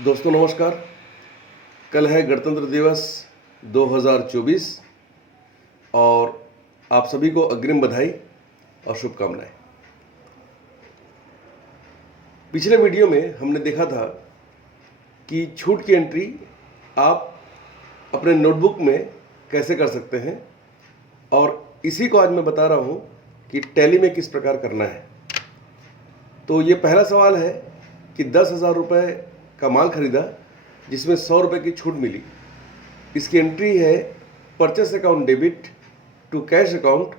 दोस्तों नमस्कार। कल है गणतंत्र दिवस 2024 और आप सभी को अग्रिम बधाई और शुभकामनाएं। पिछले वीडियो में हमने देखा था कि छूट की एंट्री आप अपने नोटबुक में कैसे कर सकते हैं और इसी को आज मैं बता रहा हूं कि टैली में किस प्रकार करना है। तो ये पहला सवाल है कि 10,000 रुपये का माल खरीदा जिसमें 100 रुपये की छूट मिली। इसकी एंट्री है purchase account debit to cash account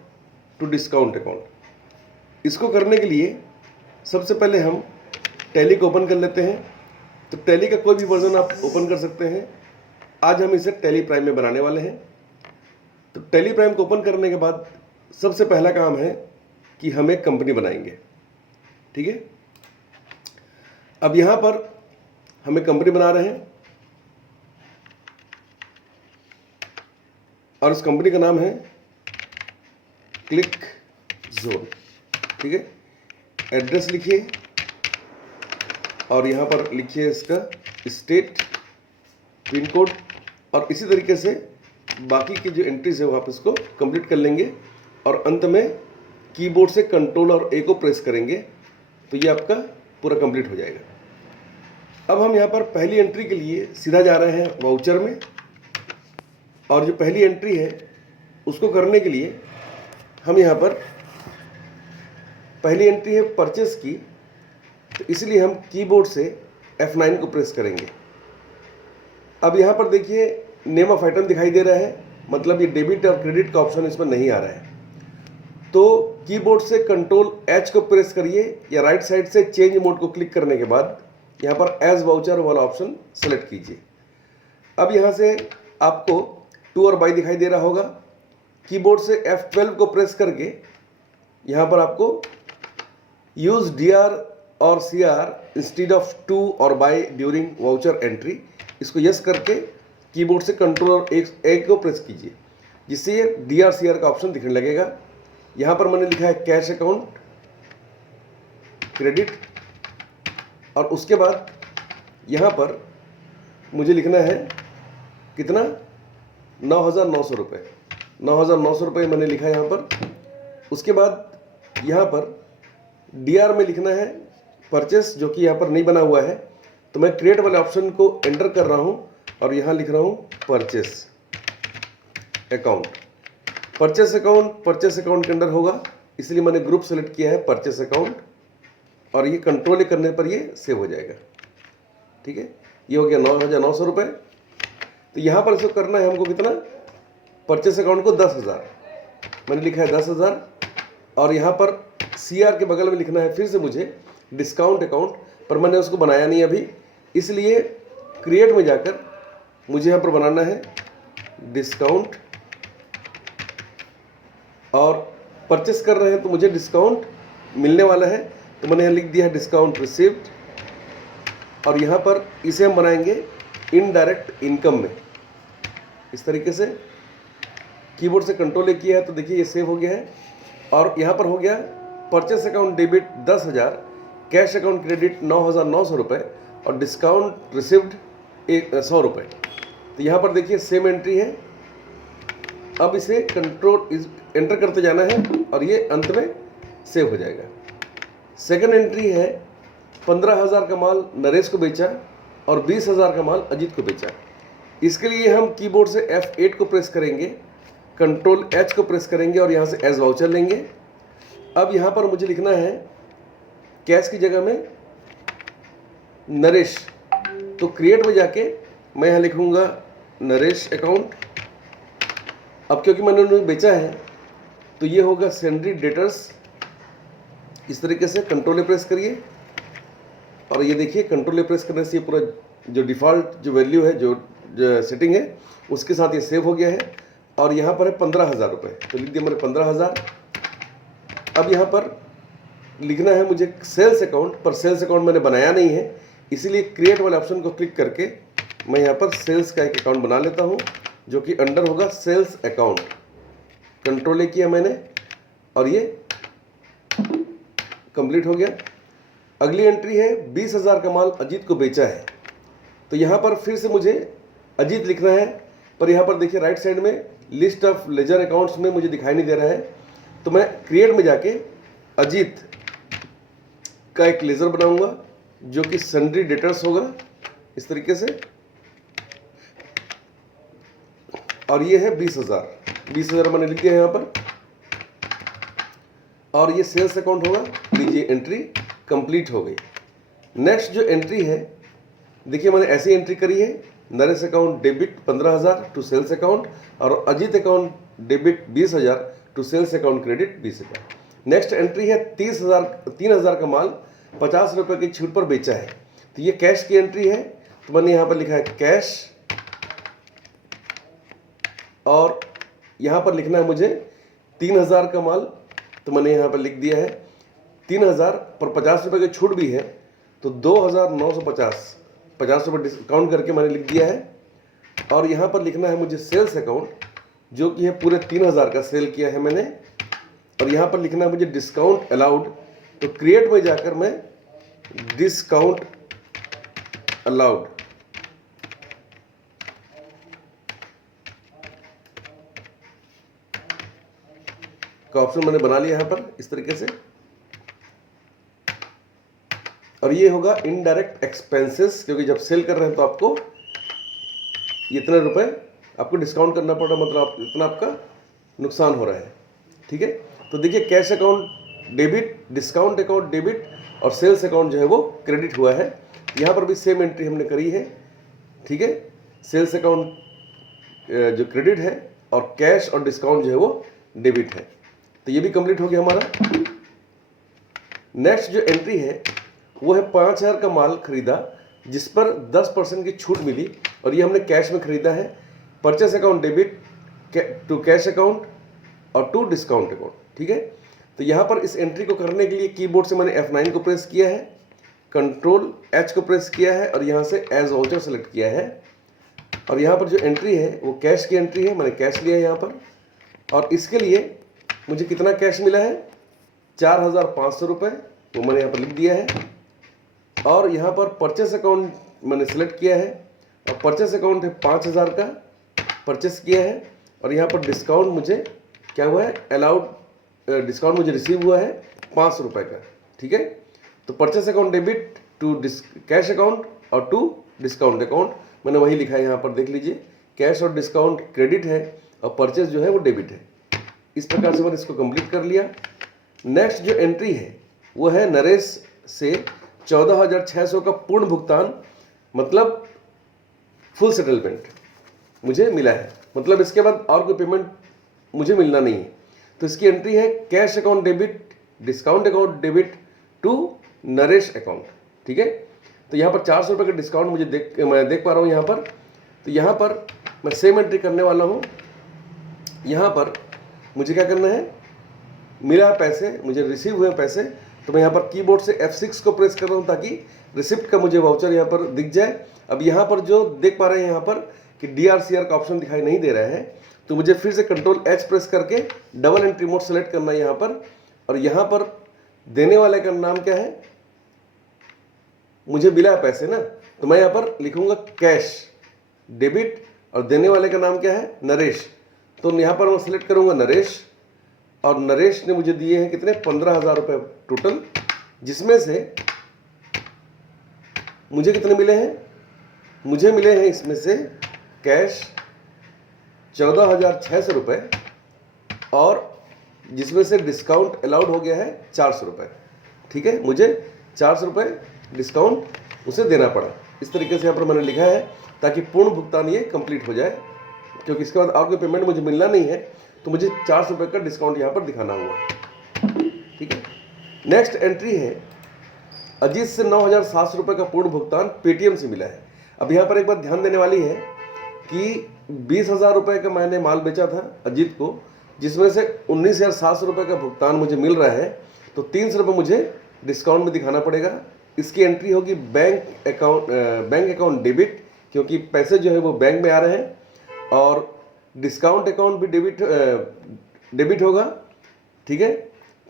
to discount account. इसको करने के लिए सबसे पहले हम टैली को ओपन कर लेते हैं। तो टैली का कोई भी वर्जन आप ओपन कर सकते हैं। आज हम इसे टैली प्राइम में बनाने वाले हैं। तो टैली प्राइम को ओपन करने के बाद सबसे पहला काम है कि हम एक कंपनी बनाएंगे। ठीक है, अब यहाँ पर हम एक कंपनी बना रहे हैं और उस कंपनी का नाम है क्लिक जोन। ठीक है, एड्रेस लिखिए और यहाँ पर लिखिए इसका स्टेट, पिन कोड और इसी तरीके से बाकी की जो एंट्रीज है वो आप इसको कंप्लीट कर लेंगे और अंत में कीबोर्ड से कंट्रोल और ए को प्रेस करेंगे तो ये आपका पूरा कंप्लीट हो जाएगा। अब हम यहाँ पर पहली एंट्री के लिए सीधा जा रहे हैं वाउचर में और जो पहली एंट्री है उसको करने के लिए हम यहाँ पर पहली एंट्री है परचेस की, तो इसलिए हम कीबोर्ड से F9 को प्रेस करेंगे। अब यहाँ पर देखिए नेम ऑफ आइटम दिखाई दे रहा है, मतलब ये डेबिट और क्रेडिट का ऑप्शन इसमें नहीं आ रहा है। तो कीबोर्ड से कंट्रोल H को प्रेस करिए या राइट साइड से चेंज मोड को क्लिक करने के बाद यहाँ पर एज वाउचर वाला ऑप्शन सेलेक्ट कीजिए। अब यहाँ से आपको टू और बाई दिखाई दे रहा होगा। कीबोर्ड से F12 को प्रेस करके यहाँ पर आपको यूज DR और CR इंस्टीड ऑफ टू और बाई ड्यूरिंग वाउचर एंट्री, इसको यस करके कीबोर्ड से कंट्रोल और एक को प्रेस कीजिए जिससे ये DR CR का ऑप्शन दिखने लगेगा। यहाँ पर मैंने लिखा है कैश अकाउंट क्रेडिट और उसके बाद यहाँ पर मुझे लिखना है कितना, 9,900 रुपये। 9,900 रुपये मैंने लिखा है यहाँ पर। उसके बाद यहाँ पर DR में लिखना है परचेस, जो कि यहाँ पर नहीं बना हुआ है, तो मैं क्रिएट वाले ऑप्शन को एंटर कर रहा हूँ और यहाँ लिख रहा हूँ परचेस अकाउंट। परचेस अकाउंट के अंदर होगा, इसलिए मैंने ग्रुप सेलेक्ट किया है परचेस अकाउंट और ये कंट्रोल करने पर ये सेव हो जाएगा। ठीक है, ये हो गया 9,900 रुपये। तो यहाँ पर इसको करना है हमको कितना, परचेस अकाउंट को 10,000 मैंने लिखा है 10,000 और यहाँ पर CR के बगल में लिखना है फिर से मुझे डिस्काउंट अकाउंट, पर मैंने उसको बनाया नहीं अभी, इसलिए क्रिएट में जाकर मुझे यहाँ पर बनाना है डिस्काउंट और परचेस कर रहे हैं तो मुझे डिस्काउंट मिलने वाला है, तो मैंने यहाँ लिख दिया है डिस्काउंट रिसीव्ड और यहाँ पर इसे हम बनाएंगे इनडायरेक्ट इनकम में। इस तरीके से कीबोर्ड से कंट्रोल ए किया है तो देखिए ये सेव हो गया है और यहाँ पर हो गया purchase account debit 10,000, cash account credit 9,900 रुपये और डिस्काउंट रिसीव्ड 100 रुपये। तो यहाँ पर देखिए सेम एंट्री है। अब इसे कंट्रोल एंटर करते जाना है और ये अंत में सेव हो जाएगा। सेकंड एंट्री है 15,000 का माल नरेश को बेचा और 20,000 का माल अजीत को बेचा। इसके लिए हम कीबोर्ड से F8 को प्रेस करेंगे, कंट्रोल H को प्रेस करेंगे और यहाँ से एज वाउचर लेंगे। अब यहाँ पर मुझे लिखना है कैश की जगह में नरेश, तो क्रिएट में जाके मैं यहाँ लिखूँगा नरेश अकाउंट। अब क्योंकि मैंने उन्हें बेचा है तो ये होगा सेंड्री डेटर्स। इस तरीके से कंट्रोल ए प्रेस करिए और ये देखिए कंट्रोल ए प्रेस करने से ये पूरा जो डिफ़ॉल्ट जो वैल्यू है जो सेटिंग है उसके साथ ये सेव हो गया है और यहाँ पर है 15,000 रुपये, तो लिख दिया मैंने 15,000। अब यहाँ पर लिखना है मुझे सेल्स अकाउंट, पर सेल्स अकाउंट मैंने बनाया नहीं है, इसीलिए क्रिएट वाले ऑप्शन को क्लिक करके मैं यहाँ पर सेल्स का एक अकाउंट बना लेता हूँ जो कि अंडर होगा सेल्स अकाउंट। कंट्रोल ए किया मैंने और ये कंप्लीट हो गया। अगली एंट्री है 20,000 का माल अजीत को बेचा है, तो यहाँ पर फिर से मुझे अजीत लिखना है, पर यहाँ पर देखिए राइट साइड में लिस्ट ऑफ लेजर अकाउंट्स में मुझे दिखाई नहीं दे रहा है। तो मैं क्रिएट में जाके अजीत का एक लेजर बनाऊंगा जो कि सन्ड्री डेटर्स होगा इस तरीके से, और ये है 20,000 मैंने लिख दिया है यहाँ पर, और ये सेल्स अकाउंट होगा। लीजिए एंट्री कंप्लीट हो गई। नेक्स्ट जो एंट्री है, देखिए मैंने ऐसी एंट्री करी है, Naresh account debit 15,000 to sales account, और Ajit account debit 20,000 to sales account credit 20,000। Next entry है 3,000 का माल 50 रुपये की छूट पर बेचा है, तो ये कैश की एंट्री है। तो मैंने यहाँ पर लिखा है कैश, और यहाँ पर लिखना है मुझे 3,000 का माल, तो मैंने यहाँ पर लिख दिया है 3,000 पर 50 रुपये की छूट भी है, तो 2,950 50 रुपये डिस्काउंट करके मैंने लिख दिया है। और यहाँ पर लिखना है मुझे सेल्स अकाउंट, जो कि है पूरे 3,000 का सेल किया है मैंने, और यहाँ पर लिखना है मुझे डिस्काउंट अलाउड। तो क्रिएट में जाकर मैं डिस्काउंट अलाउड का ऑप्शन मैंने बना लिया यहाँ पर इस तरीके से, और ये होगा इनडायरेक्ट एक्सपेंसेस, क्योंकि जब सेल कर रहे हैं तो आपको इतने रुपए आपको डिस्काउंट करना पड़ रहा है, मतलब इतना आपका नुकसान हो रहा है। ठीक है, तो देखिए cash account debit, discount account debit, और सेल्स अकाउंट जो है वो क्रेडिट हुआ है। यहाँ पर भी सेम एंट्री हमने करी है। ठीक है, सेल्स अकाउंट जो क्रेडिट है और कैश और डिस्काउंट जो है वो डेबिट है, तो ये भी कंप्लीट हो गया हमारा। नेक्स्ट जो एंट्री है वो है 5,000 का माल खरीदा जिस पर 10% की छूट मिली, और ये हमने कैश में खरीदा है। Purchase account debit to cash account और टू डिस्काउंट अकाउंट। ठीक है, तो यहाँ पर इस एंट्री को करने के लिए कीबोर्ड से मैंने F9 को प्रेस किया है, कंट्रोल H को प्रेस किया है, और यहाँ से एज वाउचर सेलेक्ट किया है। और यहाँ पर जो एंट्री है वो कैश की एंट्री है, मैंने कैश लिया है यहाँ पर, और इसके लिए मुझे कितना कैश मिला है 4,500 रुपये, वो मैंने यहाँ पर लिख दिया है। और यहाँ पर परचेस अकाउंट मैंने सेलेक्ट किया है, और परचेस अकाउंट है 5,000 का परचेस किया है, और यहाँ पर डिस्काउंट मुझे क्या हुआ है, अलाउड डिस्काउंट मुझे रिसीव हुआ है 500 रुपये का। ठीक है, तो purchase account debit to cash account और टू डिस्काउंट अकाउंट, मैंने वही लिखा है यहाँ पर, देख लीजिए कैश और डिस्काउंट क्रेडिट है और परचेस जो है वो डेबिट है। इस प्रकार से मैंने इसको कंप्लीट कर लिया। नेक्स्ट जो एंट्री है वो है नरेश से 14,600 का पूर्ण भुगतान, मतलब फुल सेटलमेंट मुझे मिला है, मतलब इसके बाद और कोई पेमेंट मुझे मिलना नहीं है। तो इसकी एंट्री है cash account debit, discount account debit to Naresh account. ठीक है, तो यहाँ पर 400 रुपये का डिस्काउंट मैं देख पा रहा हूँ यहाँ पर। तो यहाँ पर मैं सेम एंट्री करने वाला हूँ। यहाँ पर मुझे क्या करना है, मिला पैसे, मुझे रिसीव हुए पैसे, तो मैं यहाँ पर कीबोर्ड से F6 को प्रेस कर रहा हूँ ताकि रिसिप्ट का मुझे वाउचर यहाँ पर दिख जाए। अब यहाँ पर जो देख पा रहे हैं यहाँ पर कि DRCR का ऑप्शन दिखाई नहीं दे रहा है, तो मुझे फिर से कंट्रोल H प्रेस करके डबल एंट्री मोड सेलेक्ट करना है यहाँ पर। और यहाँ पर देने वाले का नाम क्या है, मुझे मिला पैसे ना, तो मैं यहाँ पर लिखूंगा कैश डेबिट, और देने वाले का नाम क्या है, नरेश। तो यहाँ पर मैं सिलेक्ट करूंगा नरेश, और नरेश ने मुझे दिए हैं कितने, 15,000 रुपये टोटल, जिसमें से मुझे कितने मिले हैं, मुझे मिले हैं इसमें से कैश 14,600 रुपये, और जिसमें से डिस्काउंट अलाउड हो गया है 400 रुपये। ठीक है, मुझे 400 रुपये डिस्काउंट उसे देना पड़ा। इस तरीके से यहाँ पर मैंने लिखा है ताकि पूर्ण भुगतान ये कंप्लीट हो जाए, क्योंकि इसके बाद और कोई पेमेंट मुझे मिलना नहीं है, तो मुझे 400 रुपये का डिस्काउंट यहाँ पर दिखाना होगा। ठीक है, नेक्स्ट एंट्री है अजीत से 9,700 रुपये का पूर्ण भुगतान पेटीएम से मिला है। अब यहाँ पर एक बात ध्यान देने वाली है कि 20,000 रुपये का मैंने माल बेचा था अजीत को, जिसमें से 19,700 रुपये का भुगतान मुझे मिल रहा है, तो 300 रुपये मुझे डिस्काउंट में दिखाना पड़ेगा। इसकी एंट्री होगी बैंक अकाउंट डेबिट, क्योंकि पैसे जो है वो बैंक में आ रहे हैं, और डिस्काउंट अकाउंट भी डेबिट होगा। ठीक है,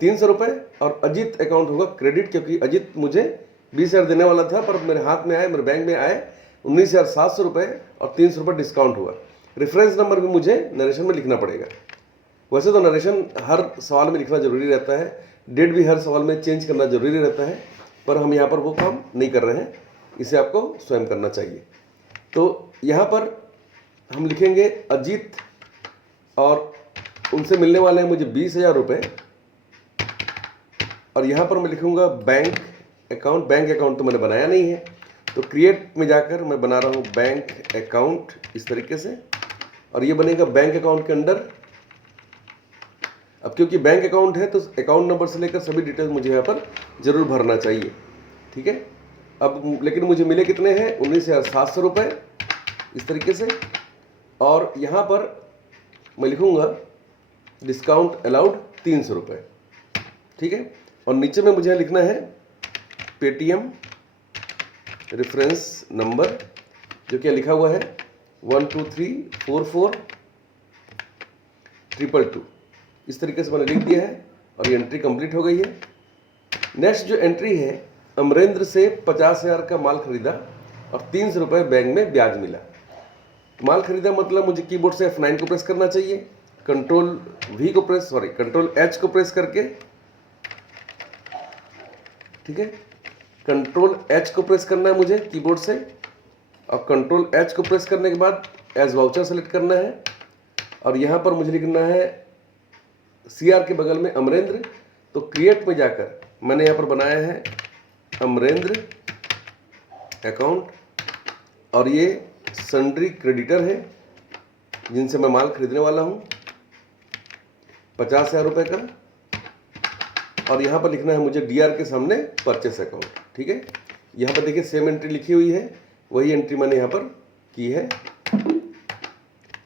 300 रुपये, और अजीत अकाउंट होगा क्रेडिट, क्योंकि अजीत मुझे 20,000 देने वाला था, पर मेरे हाथ में आए, मेरे बैंक में आए 19,700 रुपये और 300 रुपये डिस्काउंट हुआ। रेफरेंस नंबर भी मुझे नरेशन में लिखना पड़ेगा। वैसे तो नरेशन हर सवाल में लिखना जरूरी रहता है, डेट भी हर सवाल में चेंज करना जरूरी रहता है, पर हम यहाँ पर वो काम नहीं कर रहे हैं, इसे आपको स्वयं करना चाहिए। तो यहाँ पर हम लिखेंगे अजीत और उनसे मिलने वाले हैं मुझे 20,000 रुपये, और यहाँ पर मैं लिखूँगा बैंक अकाउंट। बैंक अकाउंट तो मैंने बनाया नहीं है, तो क्रिएट में जाकर मैं बना रहा हूँ बैंक अकाउंट इस तरीके से, और ये बनेगा बैंक अकाउंट के अंडर। अब क्योंकि बैंक अकाउंट है तो अकाउंट नंबर से लेकर सभी डिटेल्स मुझे यहाँ पर जरूर भरना चाहिए, ठीक है। अब लेकिन मुझे मिले कितने हैं, 19,700 रुपये इस तरीके से, और यहाँ पर मैं लिखूँगा डिस्काउंट अलाउड 300 रुपये, ठीक है। और नीचे में मुझे लिखना है पेटीएम रेफरेंस नंबर, जो क्या लिखा हुआ है 1234422, इस तरीके से मैंने लिख दिया है और ये एंट्री कंप्लीट हो गई है। नेक्स्ट जो एंट्री है, अमरेंद्र से 50,000 का माल खरीदा और 300 रुपये बैंक में ब्याज मिला। माल खरीदा मतलब मुझे कीबोर्ड से F9 को प्रेस करना चाहिए, कंट्रोल H को प्रेस करके, ठीक है, कंट्रोल H को प्रेस करना है मुझे कीबोर्ड से, और कंट्रोल H को प्रेस करने के बाद एज वाउचर सेलेक्ट करना है, और यहाँ पर मुझे लिखना है CR के बगल में अमरेंद्र। तो क्रिएट में जाकर मैंने यहाँ पर बनाया है अमरेंद्र अकाउंट, और ये सन्ड्री क्रेडिटर है जिनसे मैं माल खरीदने वाला हूँ 50,000 रुपये का, और यहाँ पर लिखना है मुझे DR के सामने परचेस अकाउंट, ठीक है। यहाँ पर देखिए सेम एंट्री लिखी हुई है, वही एंट्री मैंने यहाँ पर की है।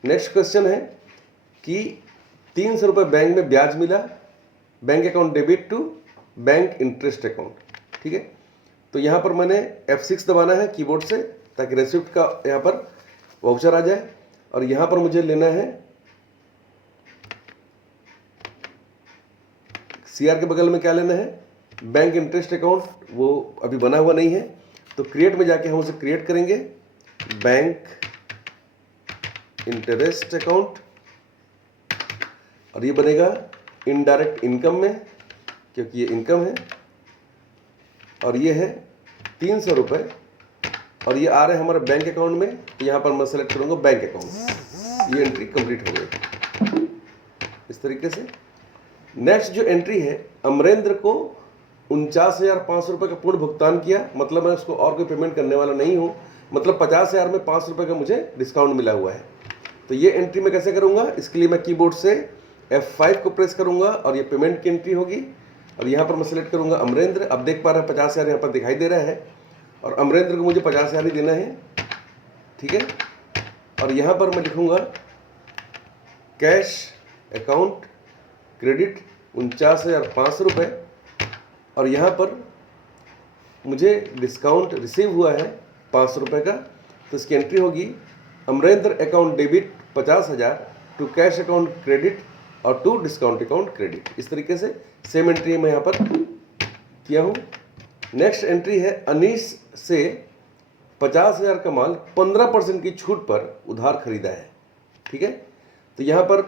नेक्स्ट क्वेश्चन है कि 300 रुपये बैंक में ब्याज मिला, bank account debit to bank interest account, ठीक है। तो यहाँ पर मैंने F6 दबाना है कीबोर्ड से ताकि रेसिप्ट का यहाँ पर वाउचर आ जाए, और यहाँ पर मुझे लेना है CR के बगल में क्या लेना है, बैंक इंटरेस्ट अकाउंट, वो अभी बना हुआ नहीं है, तो क्रिएट में जाके हम उसे क्रिएट करेंगे बैंक इंटरेस्ट अकाउंट, और ये बनेगा इनडायरेक्ट इनकम में क्योंकि ये इनकम है, और ये है 300 रुपये, और ये आ रहे हैं हमारे बैंक अकाउंट में, तो यहाँ पर मैं सेलेक्ट करूँगा बैंक अकाउंट। ये एंट्री कंप्लीट हो गई इस तरीके से। नेक्स्ट जो एंट्री है, अमरेंद्र को 49,500 रुपये का पूर्ण भुगतान किया, मतलब मैं उसको और कोई पेमेंट करने वाला नहीं हूँ, मतलब 50,000 में 500 रुपये का मुझे डिस्काउंट मिला हुआ है। तो ये एंट्री मैं कैसे करूँगा, इसके लिए मैं कीबोर्ड से F5 को प्रेस करूँगा और ये पेमेंट की एंट्री होगी, और यहाँ पर मैं सेलेक्ट करूँगा अमरेंद्र। अब देख पा रहे हैं 50,000 यहाँ पर दिखाई दे रहा है, और अमरेंद्र को मुझे 50,000 ही देना है, ठीक है। और यहाँ पर मैं लिखूँगा कैश अकाउंट क्रेडिट 49,500 रुपये, और यहाँ पर मुझे डिस्काउंट रिसीव हुआ है 500 रुपये का, तो इसकी एंट्री होगी Amarendra account debit 50,000 to cash account credit और टू डिस्काउंट अकाउंट क्रेडिट। इस तरीके से सेम एंट्री मैं यहाँ पर किया हूँ। नेक्स्ट एंट्री है अनीश से 50,000 का माल 15% की छूट पर उधार खरीदा है, ठीक है। तो यहाँ पर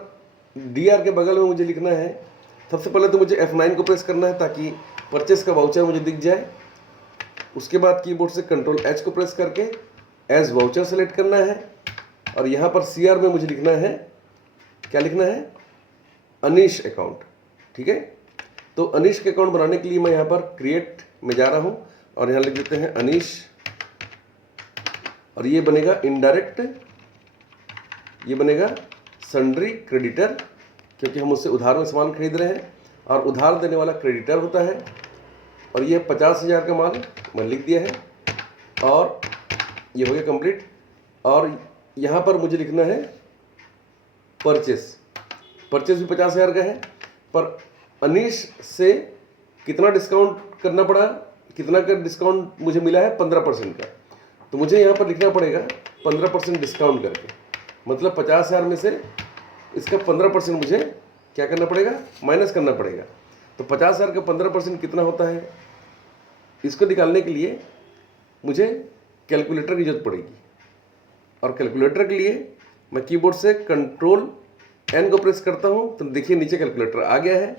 DR के बगल में मुझे लिखना है, सबसे पहले तो मुझे F9 को प्रेस करना है ताकि परचेस का वाउचर मुझे दिख जाए। उसके बाद कीबोर्ड से कंट्रोल H को प्रेस करके एज वाउचर सेलेक्ट करना है, और यहाँ पर CR में मुझे लिखना है, क्या लिखना है, अनीश अकाउंट, ठीक है। तो अनीश के अकाउंट बनाने के लिए मैं यहाँ पर क्रिएट में जा रहा हूँ, और यहाँ लिख देते हैं अनीश, और ये बनेगा इनडायरेक्ट, ये बनेगा सन्ड्री क्रेडिटर क्योंकि हम उससे उधार में सामान खरीद रहे हैं, और उधार देने वाला क्रेडिटर होता है। और ये 50,000 का माल मैंने लिख दिया है, और ये हो गया कंप्लीट। और यहाँ पर मुझे लिखना है परचेस भी 50,000 का है, पर अनीश से कितना डिस्काउंट करना पड़ा, कितना का डिस्काउंट मुझे मिला है 15% का, तो मुझे यहाँ पर लिखना पड़ेगा 15% डिस्काउंट करके, मतलब 50,000 में से इसका 15% मुझे क्या करना पड़ेगा, माइनस करना पड़ेगा। तो 50,000 का 15% कितना होता है, इसको निकालने के लिए मुझे कैलकुलेटर की जरूरत पड़ेगी। और कैलकुलेटर के लिए मैं कीबोर्ड से कंट्रोल एन को प्रेस करता हूं तो देखिए नीचे कैलकुलेटर आ गया है।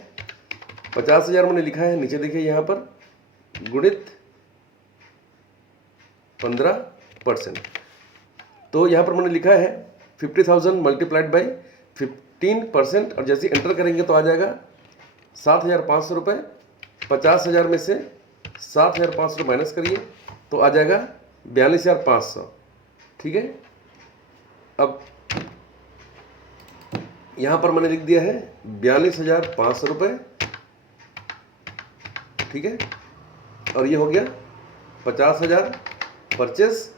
50,000 मैंने लिखा है, नीचे देखिए यहाँ पर गुणित 15%। तो यहाँ पर मैंने लिखा है 50,000 मल्टीप्लाइड बाई 15%, और जैसे एंटर करेंगे तो आ जाएगा 7,500 रुपये। 50,000 में से 7,500 माइनस करिए तो आ जाएगा 42,500। ठीक है, अब यहाँ पर मैंने लिख दिया है 42,500 रुपये। ठीक है, और ये हो गया 50,000 परचेस।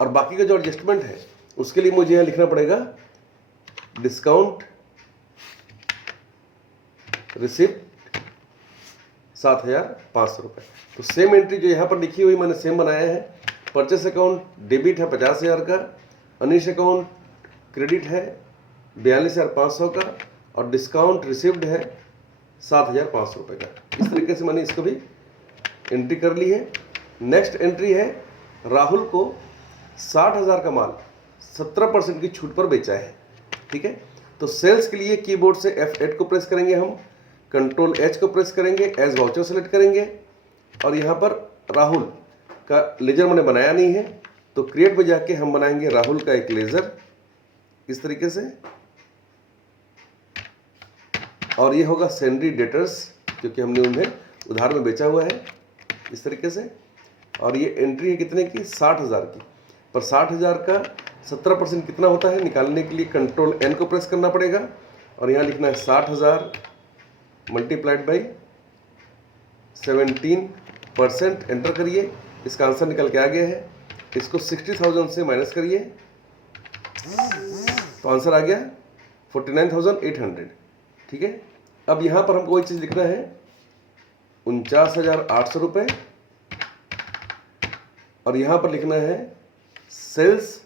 और बाकी का जो एडजस्टमेंट है उसके लिए मुझे यहाँ लिखना पड़ेगा डिस्काउंट रिसिप्ट 7,500 रुपये। तो सेम एंट्री जो यहाँ पर लिखी हुई मैंने सेम बनाया है। परचेस अकाउंट डेबिट है 50,000 का, अनिश अकाउंट क्रेडिट है 42,500 का, और डिस्काउंट रिसिप्ट है 7,500 रुपये का। इस तरीके से मैंने इसको भी एंट्री कर ली है। नेक्स्ट एंट्री है राहुल को 60,000 का माल 17% की छूट पर बेचा है। ठीक है, तो सेल्स के लिए कीबोर्ड से F8 को प्रेस करेंगे, हम कंट्रोल H को प्रेस करेंगे, एज वाउचर सेलेक्ट करेंगे, और यहाँ पर राहुल का लेजर मैंने बनाया नहीं है तो क्रिएट में जाके हम बनाएंगे राहुल का एक लेजर इस तरीके से। और ये होगा सेंड्री डेटर्स क्योंकि हमने उन्हें उधार में बेचा हुआ है इस तरीके से। और ये एंट्री है कितने की, 60,000 की। पर 60,000 का 17% कितना होता है निकालने के लिए कंट्रोल एन को प्रेस करना पड़ेगा, और यहाँ लिखना है 60,000 मल्टीप्लाइड बाई 17%। एंटर करिए, इसका आंसर निकल के आ गया है। इसको 60,000 से माइनस करिए तो आंसर आ गया 49,800। ठीक है, अब यहाँ पर हमको वही चीज़ लिखना है 49,800 रुपये, और यहाँ पर लिखना है सेल्स,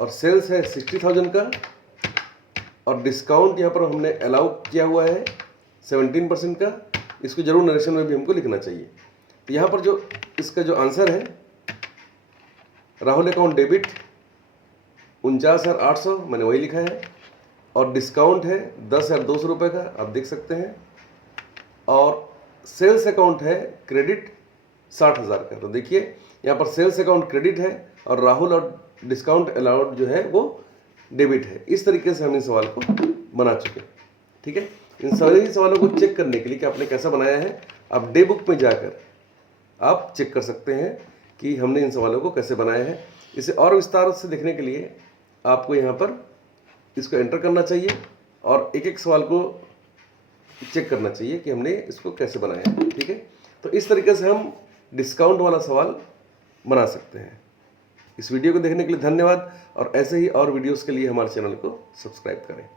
और सेल्स है 60,000 का, और डिस्काउंट यहाँ पर हमने अलाउ किया हुआ है 17% का। इसको जरूर नरेशन में भी हमको लिखना चाहिए। तो यहाँ पर जो इसका जो आंसर है राहुल अकाउंट डेबिट 49,800 मैंने वही लिखा है, और डिस्काउंट है 10,200 रुपये का, आप देख सकते हैं, और सेल्स अकाउंट है क्रेडिट 60,000 का। तो देखिए यहाँ पर सेल्स अकाउंट क्रेडिट है और राहुल और डिस्काउंट अलाउड जो है वो डेबिट है। इस तरीके से हम इस सवाल को बना चुके हैं। ठीक है, इन सभी सवालों को चेक करने के लिए कि आपने कैसा बनाया है, आप डे बुक में जाकर आप चेक कर सकते हैं कि हमने इन सवालों को कैसे बनाया है। इसे और विस्तार से देखने के लिए आपको यहाँ पर इसको एंटर करना चाहिए और एक एक सवाल को चेक करना चाहिए कि हमने इसको कैसे बनाया है। ठीक है, तो इस तरीके से हम डिस्काउंट वाला सवाल बना सकते हैं। इस वीडियो को देखने के लिए धन्यवाद, और ऐसे ही और वीडियोस के लिए हमारे चैनल को सब्सक्राइब करें।